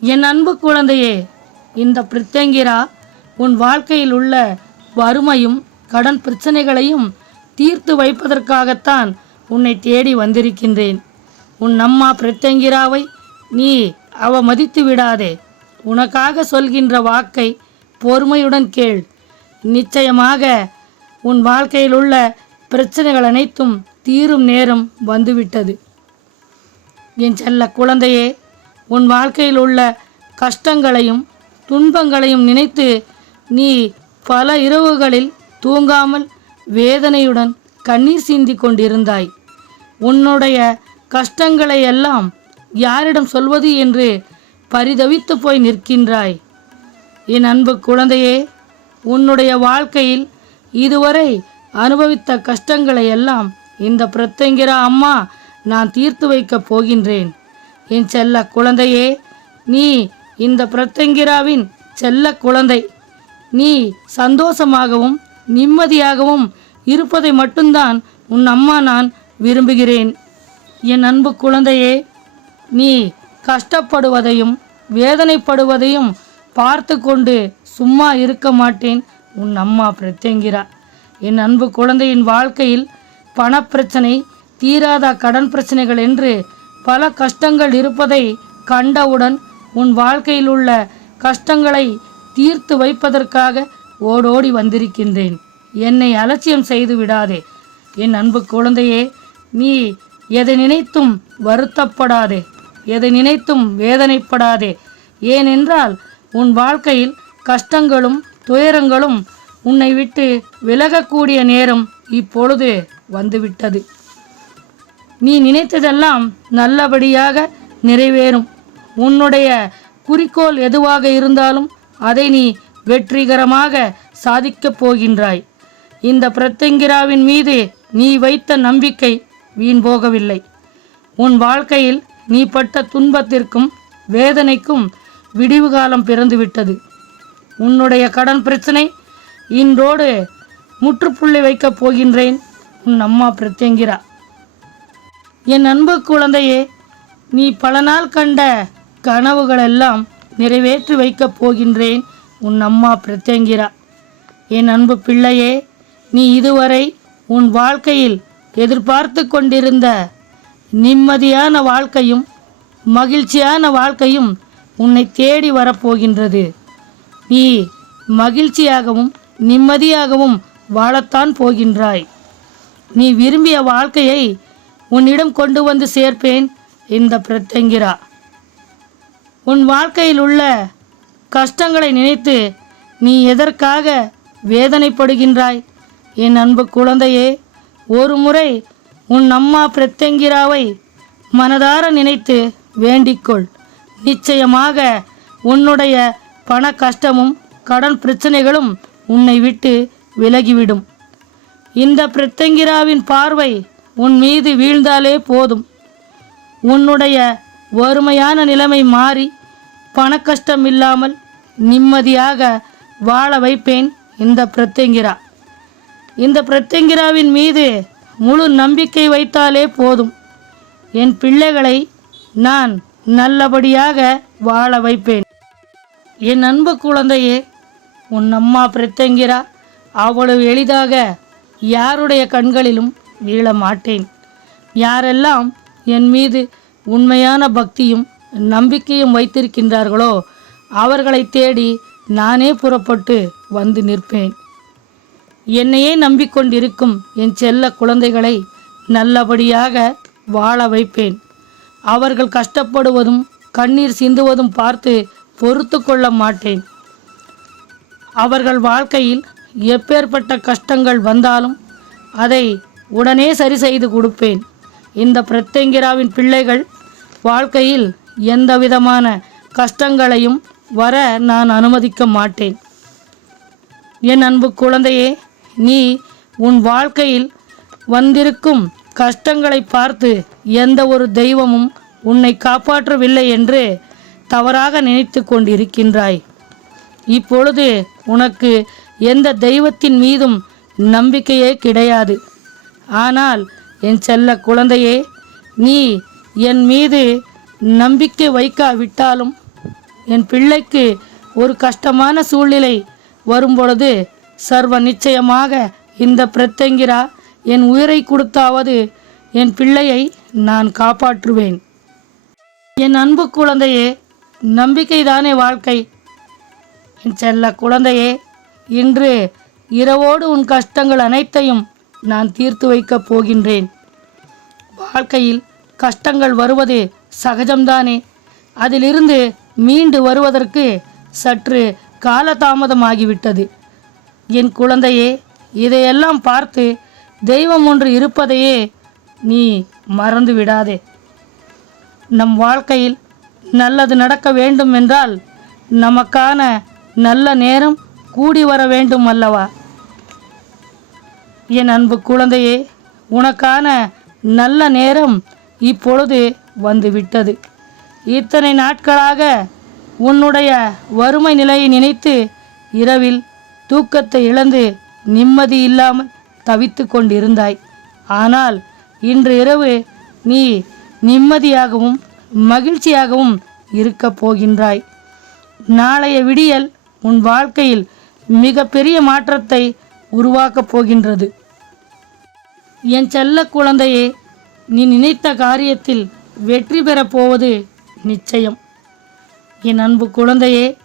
என் அன்பு குழந்தையே இந்த பிரித்தங்கிரா உன் வாழ்க்கையில் உள்ள வறுமையும் கடன் பிரச்சனைகளையும் தீர்த்து வைப்பதற்காகத்தான் உன்னை தேடி வந்திருக்கின்றேன். உன் அம்மா பிரத்யங்கிராவை நீ அவமதித்து விடாதே. உனக்காக சொல்கின்ற வாக்கை பொறுமையுடன் கேள். நிச்சயமாக உன் வாழ்க்கையில் உள்ள பிரச்சனைகள் அனைத்தும் தீரும் நேரம் வந்துவிட்டது. என் செல்ல குழந்தையே உன் வாழ்க்கையில் உள்ள கஷ்டங்களையும் துன்பங்களையும் நினைத்து நீ பல இரவுகளில் தூங்காமல் வேதனையுடன் கண்ணீர் சிந்தி கொண்டிருந்தாய். உன்னுடைய கஷ்டங்களை எல்லாம் யாரிடம் சொல்வது என்று பரிதவித்து போய் நிற்கின்றாய். என் அன்பு குழந்தையே உன்னுடைய வாழ்க்கையில் இதுவரை அனுபவித்த கஷ்டங்களை எல்லாம் இந்த பிரத்தங்கிற அம்மா நான் தீர்த்து வைக்கப் போகின்றேன். என் செல்ல குழந்தையே நீ இந்த பிரத்தங்கிராவின் செல்ல குழந்தை. நீ சந்தோஷமாகவும் நிம்மதியாகவும் இருப்பதை மட்டும்தான் உன் அம்மா நான் விரும்புகிறேன். என் அன்பு குழந்தையே நீ கஷ்டப்படுவதையும் வேதனைப்படுவதையும் பார்த்து கொண்டு சும்மா இருக்க மாட்டேன் உன் அம்மா பிரத்யங்கிரா. என் அன்பு குழந்தையின் வாழ்க்கையில் பணப்பிரச்சனை தீராத கடன் பிரச்சனைகள் என்று பல கஷ்டங்கள் இருப்பதை கண்டவுடன் உன் வாழ்க்கையில் உள்ள கஷ்டங்களை தீர்த்து வைப்பதற்காக ஓடோடி வந்திருக்கின்றேன். என்னை அலட்சியம் செய்து விடாதே. என் அன்பு குழந்தையே நீ எதை நினைத்தும் வருத்தப்படாதே. எதை நினைத்தும் வேதனைப்படாதே. ஏனென்றால் உன் வாழ்க்கையில் கஷ்டங்களும் துயரங்களும் உன்னை விட்டு விலகக்கூடிய நேரம் இப்பொழுது வந்துவிட்டது. நீ நினைத்ததெல்லாம் நல்லபடியாக நிறைவேறும். உன்னுடைய குறிக்கோள் எதுவாக இருந்தாலும் அதை நீ வெற்றிகரமாக சாதிக்கப் போகின்றாய். இந்த பிரத்யங்கிராவின் மீது நீ வைத்த நம்பிக்கை வீண் போகவில்லை. உன் வாழ்க்கையில் நீ பட்ட துன்பத்திற்கும் வேதனைக்கும் விடிவு காலம் பிறந்துவிட்டது. உன்னுடைய கடன் பிரச்சனை இன்றோடு முற்றுப்புள்ளி வைக்கப் போகின்றேன் உன் அம்மா பிரத்யங்கிரா. என் அன்பு குழந்தையே நீ பல நாள் கண்ட கனவுகளெல்லாம் நிறைவேற்றி வைக்கப் போகின்றேன் உன் அம்மா பிரத்யங்கிரா. என் அன்பு பிள்ளையே நீ இதுவரை உன் வாழ்க்கையில் எதிர்பார்த்து கொண்டிருந்த நிம்மதியான வாழ்க்கையும் மகிழ்ச்சியான வாழ்க்கையும் உன்னை தேடி வரப்போகின்றது. நீ மகிழ்ச்சியாகவும் நிம்மதியாகவும் வாழத்தான் போகின்றாய். நீ விரும்பிய வாழ்க்கையை உன்னிடம் கொண்டு வந்து சேர்ப்பேன். இந்த பிரத்தங்கிரா உன் வாழ்க்கையில் உள்ள கஷ்டங்களை நினைத்து நீ எதற்காக வேதனைப்படுகின்றாய்? என் அன்பு குழந்தையே ஒரு முறை உன் அம்மா பிரத்தங்கிராவை மனதார நினைத்து வேண்டிக்கொள். நிச்சயமாக உன்னுடைய பண கஷ்டமும் கடன் பிரச்சனைகளும் உன்னை விட்டு விலகிவிடும். இந்த பிரத்தங்கிராவின் பார்வை உன் மீது வீழ்ந்தாலே போதும். உன்னுடைய வறுமையான நிலைமை மாறி பணக்கஷ்டம் இல்லாமல் நிம்மதியாக வாழ வைப்பேன் இந்த பிரத்யங்கிரா. இந்த பிரத்யங்கிராவின் மீது முழு நம்பிக்கை வைத்தாலே போதும். என் பிள்ளைகளை நான் நல்லபடியாக வாழ வைப்பேன். என் அன்பு குழந்தையே உன் அம்மா பிரத்யங்கிரா அவ்வளவு எளிதாக யாருடைய கண்களிலும் வீழ மாட்டேன் யாரெல்லாம் என் மீது உண்மையான பக்தியும் நம்பிக்கையும் வைத்திருக்கின்றார்களோ அவர்களை தேடி நானே புறப்பட்டு வந்து நிற்பேன். என்னையே நம்பிக்கொண்டிருக்கும் என் செல்ல குழந்தைகளை நல்லபடியாக வாழ வைப்பேன். அவர்கள் கஷ்டப்படுவதும் கண்ணீர் சிந்துவதும் பார்த்து பொறுத்து கொள்ள மாட்டேன். அவர்கள் வாழ்க்கையில் எப்பேற்பட்ட கஷ்டங்கள் வந்தாலும் அதை உடனே சரி செய்து கொடுப்பேன். இந்த பிரத்யங்கிராவின் பிள்ளைகள் வாழ்க்கையில் எந்த விதமான கஷ்டங்களையும் வர நான் அனுமதிக்க மாட்டேன். என் அன்பு குழந்தையே நீ உன் வாழ்க்கையில் வந்திருக்கும் கஷ்டங்களை பார்த்து எந்த ஒரு தெய்வமும் உன்னை காப்பாற்றவில்லை என்று தவறாக நினைத்து கொண்டிருக்கின்றாய். இப்பொழுது உனக்கு எந்த தெய்வத்தின் மீதும் நம்பிக்கையே கிடையாது. ஆனால் என் செல்ல குழந்தையே நீ என் மீது நம்பிக்கை வைக்காவிட்டாலும் என் பிள்ளைக்கு ஒரு கஷ்டமான சூழ்நிலை வரும்பொழுது சர்வ நிச்சயமாக இந்த பிரத்தங்கிரா என் உயிரை கொடுத்தாவது என் பிள்ளையை நான் காப்பாற்றுவேன். என் அன்பு குழந்தையே நம்பிக்கைதானே வாழ்க்கை. என் செல்ல குழந்தையே இன்று இரவோடு உன் கஷ்டங்கள் அனைத்தையும் நான் தீர்த்து வைக்கப் போகின்றேன். வாழ்க்கையில் கஷ்டங்கள் வருவது சகஜம்தானே. அதிலிருந்து மீண்டு வருவதற்கு சற்று காலதாமதமாகிவிட்டது. என் குழந்தையே இதையெல்லாம் பார்த்து தெய்வம் ஒன்று இருப்பதையே நீ மறந்து விடாதே. நம் வாழ்க்கையில் நல்லது நடக்க வேண்டும் என்றால் நமக்கான நல்ல நேரம் கூடி வர வேண்டும் அல்லவா என் அன்பு குழந்தையே உனக்கான நல்ல நேரம் இப்பொழுது வந்துவிட்டது. இத்தனை நாட்களாக உன்னுடைய வறுமை நிலையை நினைத்து இரவில் தூக்கத்தை இழந்து நிம்மதி இல்லாமல் தவித்து கொண்டிருந்தாய். ஆனால் இன்று இரவு நீ நிம்மதியாகவும் மகிழ்ச்சியாகவும் இருக்கப் போகின்றாய். நாளைய விடியல் உன் வாழ்க்கையில் மிகப்பெரிய மாற்றத்தை உருவாக்கப் போகின்றது. என் செல்ல குழந்தையே நீ நினைத்த காரியத்தில் வெற்றி பெறப் போவது நிச்சயம். என் அன்பு குழந்தையே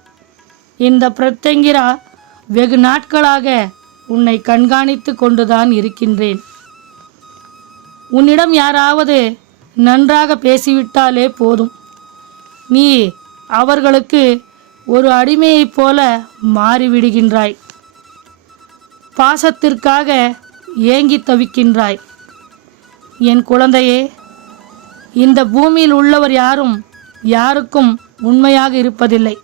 இந்த பிரத்தங்கிரா வெகு நாட்களாக உன்னை கண்காணித்து கொண்டுதான் இருக்கின்றேன். உன்னிடம் யாராவது நன்றாக பேசிவிட்டாலே போதும். நீ அவர்களுக்கு ஒரு அடிமையைப் போல மாறிவிடுகின்றாய். பாசத்திற்காக ஏங்கி தவிக்கின்றாய். என் குழந்தையே இந்த பூமியில் உள்ளவர் யாரும் யாருக்கும் உண்மையாக இருப்பதில்லை.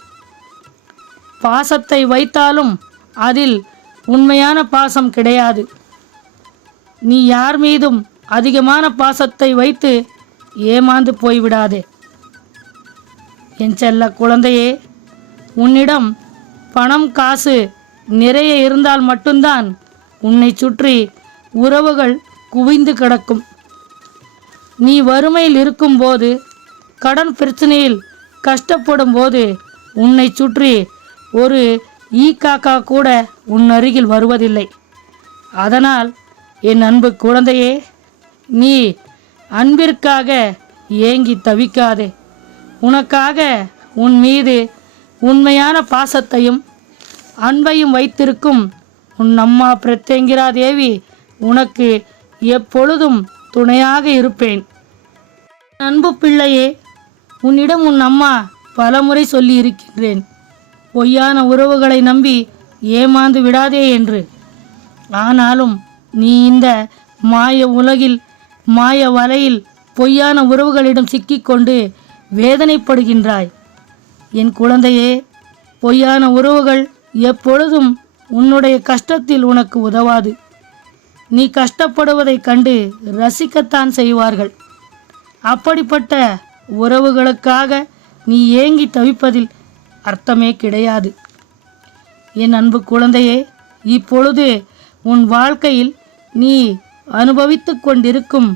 பாசத்தை வைத்தாலும் அதில் உண்மையான பாசம் கிடையாது. நீ யார் மீதும் அதிகமான பாசத்தை வைத்து ஏமாந்து போய்விடாதே. என் செல்ல குழந்தையே உன்னிடம் பணம் காசு நிறைய இருந்தால் மட்டும்தான் உன்னை சுற்றி உறவுகள் குவிந்து கிடக்கும். நீ வறுமையில் இருக்கும்போது கடன் பிரச்சனையில் கஷ்டப்படும் போது உன்னை சுற்றி ஒரு ஈ காக்கா கூட உன் அருகில் வருவதில்லை. அதனால் என் அன்பு குழந்தையே நீ அன்பிற்காக ஏங்கி தவிக்காதே. உனக்காக உன் மீது உண்மையான பாசத்தையும் அன்பையும் வைத்திருக்கும் உன் அம்மா பிரத்யங்கிரா தேவி உனக்கு எப்பொழுதும் துணையாக இருப்பேன். அன்பு பிள்ளையே உன்னிடம் உன் அம்மா பலமுறை சொல்லி இருக்கின்றேன் பொய்யான உறவுகளை நம்பி ஏமாந்து விடாதே என்று. ஆனாலும் நீ இந்த மாய உலகில் மாய வலையில் பொய்யான உறவுகளிடம் சிக்கிக்கொண்டு வேதனைப்படுகின்றாய். என் குழந்தையே பொய்யான உறவுகள் எப்பொழுதும் உன்னுடைய கஷ்டத்தில் உனக்கு உதவாது. நீ கஷ்டப்படுவதைக் கண்டு ரசிக்கத்தான் செய்வார்கள். அப்படிப்பட்ட உறவுகளுக்காக நீ ஏங்கி தவிப்பதில் அர்த்தமே கிடையாது. என் அன்பு குழந்தையே இப்பொழுது உன் வாழ்க்கையில் நீ அனுபவித்து கொண்டிருக்கும்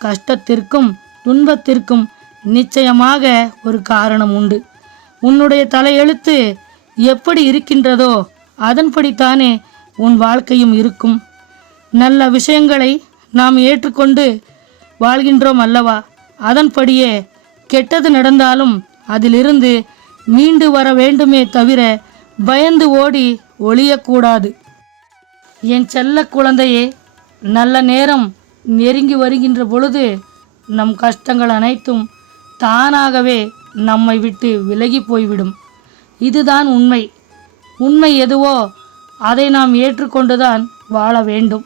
கஷ்டத்திற்கும் துன்பத்திற்கும் நிச்சயமாக ஒரு காரணம் உண்டு. உன்னுடைய தலையெழுத்து எப்படி இருக்கின்றதோ அதன்படித்தானே உன் வாழ்க்கையும் இருக்கும். நல்ல விஷயங்களை நாம் ஏற்றுக்கொண்டு வாழ்கின்றோம் அல்லவா? அதன்படியே கெட்டது நடந்தாலும் அதிலிருந்து மீண்டு வர வேண்டுமே தவிர பயந்து ஓடி ஒளியக்கூடாது. என் செல்ல குழந்தையே நல்ல நேரம் நெருங்கி வருகின்ற பொழுது நம் கஷ்டங்கள் அனைத்தும் தானாகவே நம்மை விட்டு விலகி போய்விடும். இதுதான் உண்மை. உண்மை எதுவோ அதை நாம் ஏற்றுக்கொண்டுதான் வாழ வேண்டும்.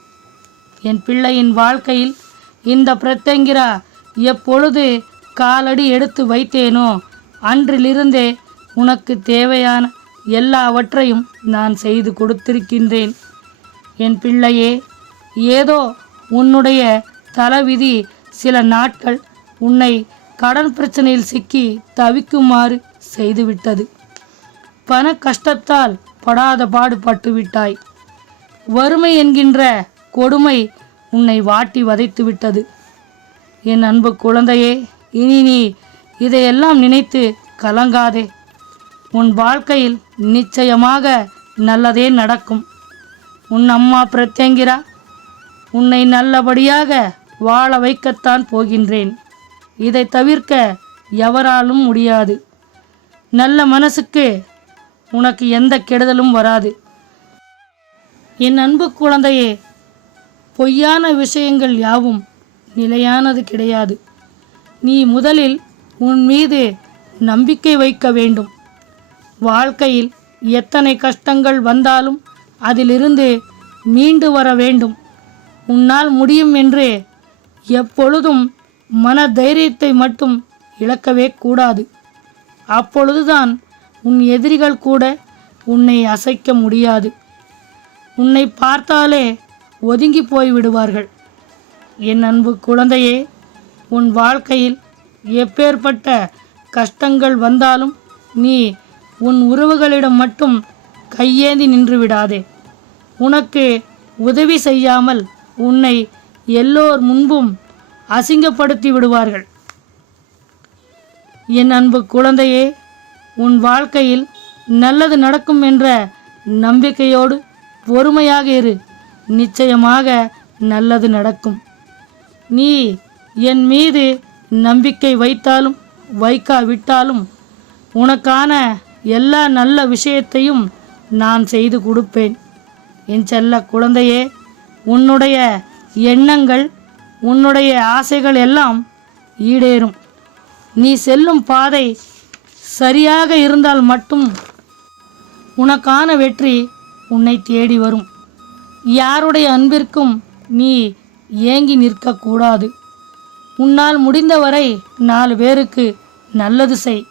என் பிள்ளையின் வாழ்க்கையில் இந்த பிரத்தங்கிரா எப்பொழுது காலடி எடுத்து வைத்தேனோ அன்றிலிருந்தே உனக்கு தேவையான எல்லாவற்றையும் நான் செய்து கொடுத்திருக்கின்றேன். என் பிள்ளையே ஏதோ உன்னுடைய தலைவிதி சில நாட்கள் உன்னை கடன் பிரச்சனையில் சிக்கி தவிக்குமாறு செய்துவிட்டது. பண கஷ்டத்தால் படாத பாடுபட்டு விட்டாய் வறுமை என்கின்ற கொடுமை உன்னை வாட்டி வதைத்து விட்டது. என் அன்பு குழந்தையே இனி நீ இதையெல்லாம் நினைத்து கலங்காதே. உன் வாழ்க்கையில் நிச்சயமாக நல்லதே நடக்கும். உன் அம்மா பிரத்யங்கிரா உன்னை நல்லபடியாக வாழ வைக்கத்தான் போகின்றேன். இதை தவிர்க்க எவராலும் முடியாது. நல்ல மனசுக்கு உனக்கு எந்த கெடுதலும் வராது. என் அன்பு குழந்தையே பொய்யான விஷயங்கள் யாவும் நிலையானது கிடையாது. நீ முதலில் உன் மீது நம்பிக்கை வைக்க வேண்டும். வாழ்க்கையில் எத்தனை கஷ்டங்கள் வந்தாலும் அதிலிருந்து மீண்டு வர வேண்டும். உன்னால் முடியும் என்று எப்பொழுதும் மன தைரியத்தை மட்டும் இழக்கவே கூடாது. அப்பொழுதுதான் உன் எதிரிகள் கூட உன்னை அசைக்க முடியாது. உன்னை பார்த்தாலே ஒதுங்கி போய் விடுவார்கள். என் அன்பு குழந்தையே உன் வாழ்க்கையில் எப்பேற்பட்ட கஷ்டங்கள் வந்தாலும் நீ உன் உறவுகளிடம் மட்டும் கையேந்தி நின்று விடாதே. உனக்கு உதவி செய்யாமல் உன்னை எல்லோர் முன்பும் அசிங்கப்படுத்தி விடுவார்கள். என் அன்பு குழந்தையே உன் வாழ்க்கையில் நல்லது நடக்கும் என்ற நம்பிக்கையோடு பொறுமையாக இரு. நிச்சயமாக நல்லது நடக்கும். நீ என் மீது நம்பிக்கை வைத்தாலும் வைக்காவிட்டாலும் உனக்கான எல்லா நல்ல விஷயத்தையும் நான் செய்து கொடுப்பேன். என் செல்ல குழந்தையே உன்னுடைய எண்ணங்கள் உன்னுடைய ஆசைகள் எல்லாம் ஈடேறும். நீ செல்லும் பாதை சரியாக இருந்தால் மட்டும் உனக்கான வெற்றி உன்னை தேடி வரும். யாருடைய அன்பிற்கும் நீ ஏங்கி நிற்கக்கூடாது. உன்னால் முடிந்தவரை நாலு பேருக்கு நல்லது செய்.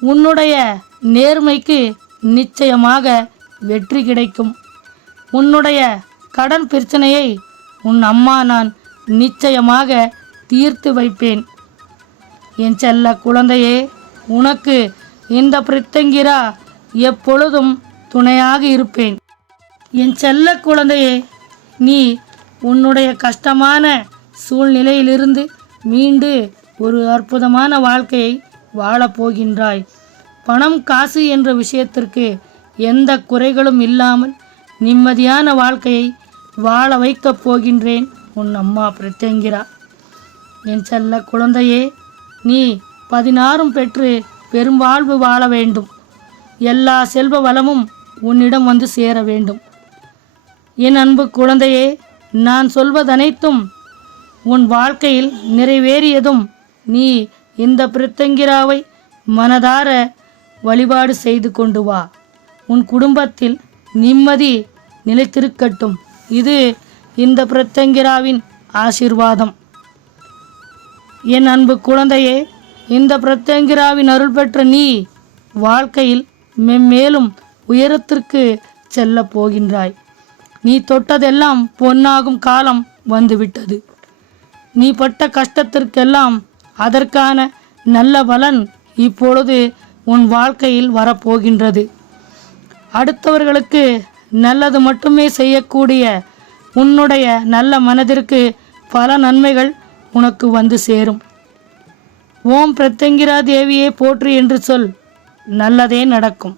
உன்னுடைய நேர்மைக்கு நிச்சயமாக வெற்றி கிடைக்கும். உன்னுடைய கடன் பிரச்சனையை உன் அம்மா நான் நிச்சயமாக தீர்த்து வைப்பேன். என் செல்ல குழந்தையே உனக்கு இந்த பிரித்தங்கிரா எப்பொழுதும் துணையாக இருப்பேன். என் செல்ல குழந்தையே நீ உன்னுடைய கஷ்டமான சூழ்நிலையிலிருந்து மீண்டு ஒரு அற்புதமான வாழ்க்கையை வாழப்போகின்றாய் பணம் காசு என்ற விஷயத்திற்கு எந்த குறைகளும் இல்லாமல் நிம்மதியான வாழ்க்கையை வாழ வைக்கப் போகின்றேன் உன் அம்மா பிரத்யங்கிரா. என் செல்ல குழந்தையே நீ பதினாறும் பெற்று பெரும்வாழ்வு வாழ வேண்டும். எல்லா செல்வ வளமும் உன்னிடம் வந்து சேர வேண்டும். என் அன்பு குழந்தையே நான் சொல்வதனைத்தும் உன் வாழ்க்கையில் நிறைவேறியதும் நீ இந்த பிரித்தங்கிராவை மனதார வழிபாடு செய்து கொண்டு வா. உன் குடும்பத்தில் நிம்மதி நிலைத்திருக்கட்டும். இது இந்த பிரத்தங்கிராவின் ஆசீர்வாதம். என் அன்பு குழந்தையே இந்த பிரத்யங்கிராவின் அருள் பெற்ற நீ வாழ்க்கையில் மெம்மேலும் உயரத்திற்கு செல்லப் போகின்றாய். நீ தொட்டதெல்லாம் பொன்னாகும் காலம் வந்துவிட்டது. நீ பட்ட கஷ்டத்திற்கெல்லாம் அதற்கான நல்ல பலன் இப்பொழுது உன் வாழ்க்கையில் வரப்போகின்றது. அடுத்தவர்களுக்கு நல்லது மட்டுமே செய்யக்கூடிய உன்னுடைய நல்ல மனதிற்கு பல நன்மைகள் உனக்கு வந்து சேரும். ஓம் பிரத்யங்கிரா தேவியே போற்றி என்று சொல் நல்லதே நடக்கும்.